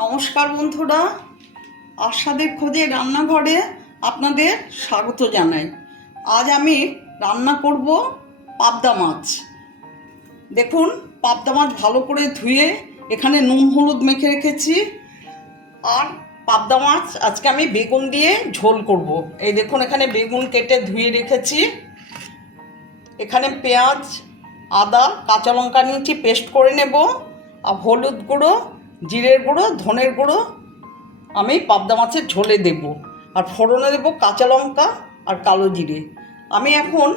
নমস্কার বন্ধুরা। আস্বাদের খোঁজে রান্নাঘরে আপনাদের স্বাগত জানাই। আজ আমি রান্না করব পাবদা মাছ। দেখুন, পাবদা মাছ ভালো করে ধুয়ে এখানে নুন হলুদ মেখে রেখেছি। আর পাবদা মাছ আজকে আমি বেগুন দিয়ে ঝোল করব। এই দেখুন, এখানে বেগুন কেটে ধুয়ে রেখেছি। এখানে পেঁয়াজ, আদা, কাঁচা লঙ্কা নিয়েছি, পেস্ট করে নেব। আর হলুদ গুঁড়ো জিরের গুঁড়ো, ধনের গুঁড়ো, আমি পাবদা মাছের ঝোলে দেব। আর ফোড়নে দেবো কাঁচা লঙ্কা আর কালো জিরে। আমি এখন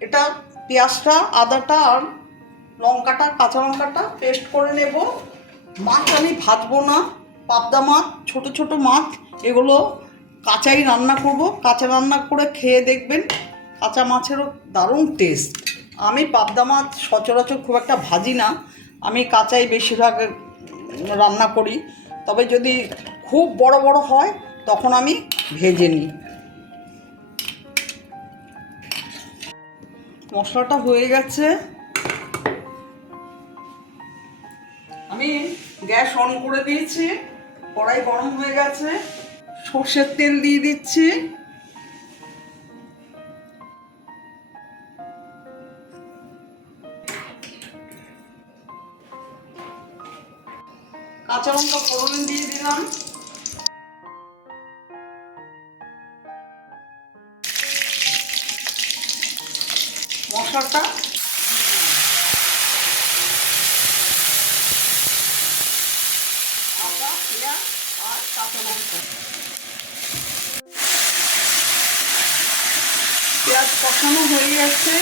এটা পেঁয়াজটা, আদাটা আর লঙ্কাটা, কাঁচা লঙ্কাটা পেস্ট করে নেব। মাছ আমি ভাজবো না। পাবদা মাছ, ছোট ছোট মাছ, এগুলো কাঁচাই রান্না করব। কাঁচা রান্না করে খেয়ে দেখবেন কাঁচা মাছেরও দারুণ টেস্ট আমি পাবদা মাছ সচরাচর খুব একটা ভাজি না। আমি কাঁচাই বেশিরভাগ রান্না করি। তবে যদি খুব বড় বড় হয়, তখন আমি ভেজে নিই। মশলাটা হয়ে গেছে। আমি গ্যাস অন করে দিয়েছি। কড়াই গরম হয়ে গেছে। সর্ষের তেল দিয়ে দিচ্ছি। কাঁচা লঙ্কা ফোড়ন দিয়ে দিলাম। মশলাটা আদা পেঁয়াজ আর কাঁচা পেঁয়াজ কষানো হয়ে গেছে।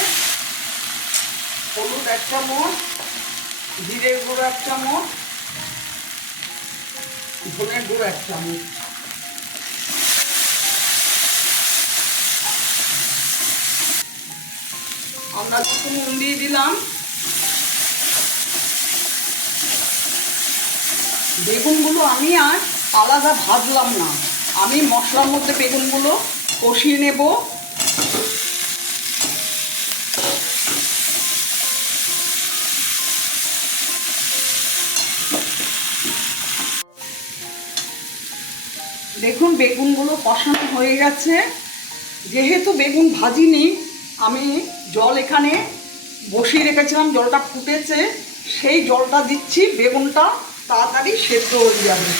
হলুদ এক চামচ জিরের গুঁড়ো এক চামচ ধনের গুঁড়ো এক চামচ আমরা যখন নুন দিয়ে দিলাম, বেগুনগুলো আমি আর আলাদা ভাজলাম না। আমি মশলার মধ্যে বেগুনগুলো কষিয়ে নেব। দেখুন, বেগুনগুলো কষানো হয়ে গেছে। যেহেতু বেগুন ভাজিনি, আমি জল এখানে বসিয়ে রেখেছিলাম, জলটা ফুটেছে। সেই জলটা দিচ্ছি, বেগুনটা তাড়াতাড়ি সেদ্ধ হয়ে যাবে।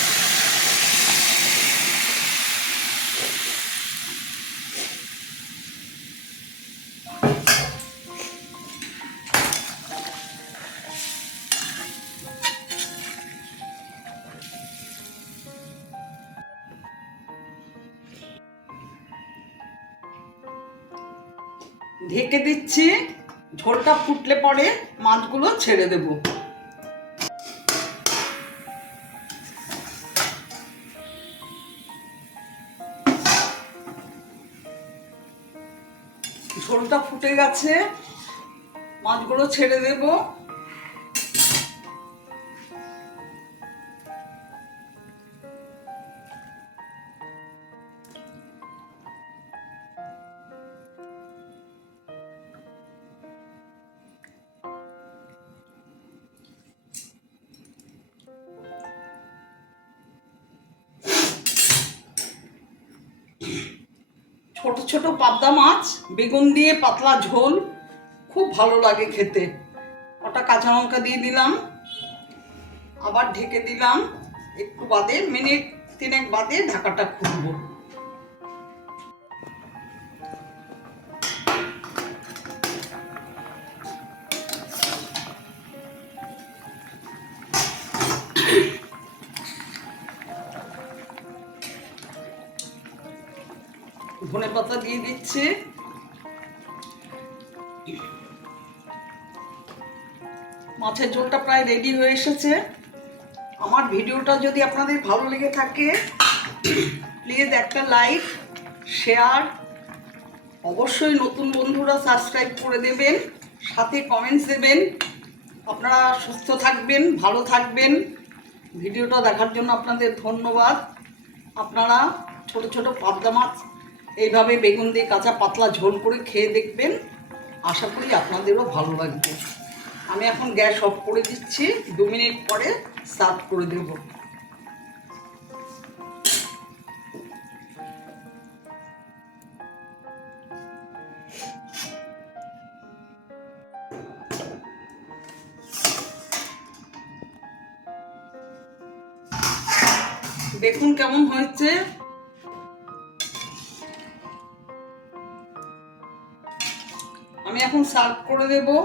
ঢেকে দিচ্ছি ঝোলটা ফুটলে পরে মাছগুলো ছেড়ে দেব। ঝোলটা ফুটে গেছে মাছগুলো ছেড়ে দেব। ছোট ছোট পাবদা মাছ, বেগুন দিয়ে পাতলা ঝোল, খুব ভালো লাগে খেতে। ওটা কাঁচা লঙ্কা দিয়ে দিলাম, আবার ঢেকে দিলাম, একটু বাদে মিনিট তিনেক বাদে ঢাকাটা খুলবো। পাতা দিয়ে দিচ্ছি। মাছের ঝোলটা প্রায় রেডি হয়ে এসেছে। আমার ভিডিওটা যদি আপনাদের ভালো লেগে থাকে প্লিজ একটা লাইক শেয়ার অবশ্যই নতুন বন্ধুরা সাবস্ক্রাইব করে দেবেন, সাথে কমেন্টস দেবেন। আপনারা সুস্থ থাকবেন, ভালো থাকবেন। ভিডিওটা দেখার জন্য আপনাদের ধন্যবাদ। আপনারা ছোট ছোট পাবদা মাছ এইভাবে বেগুন দিয়ে কাঁচা পাতলা ঝোল করে খেয়ে দেখবেন। আশা করি আপনাদেরও ভালো লাগবে। আমি এখন গ্যাস অফ করে দিচ্ছি। দু মিনিট পরে সার্ভ করে দেব। দেখুন কেমন হয়েছে। এখন সার্ভ করে দেবো।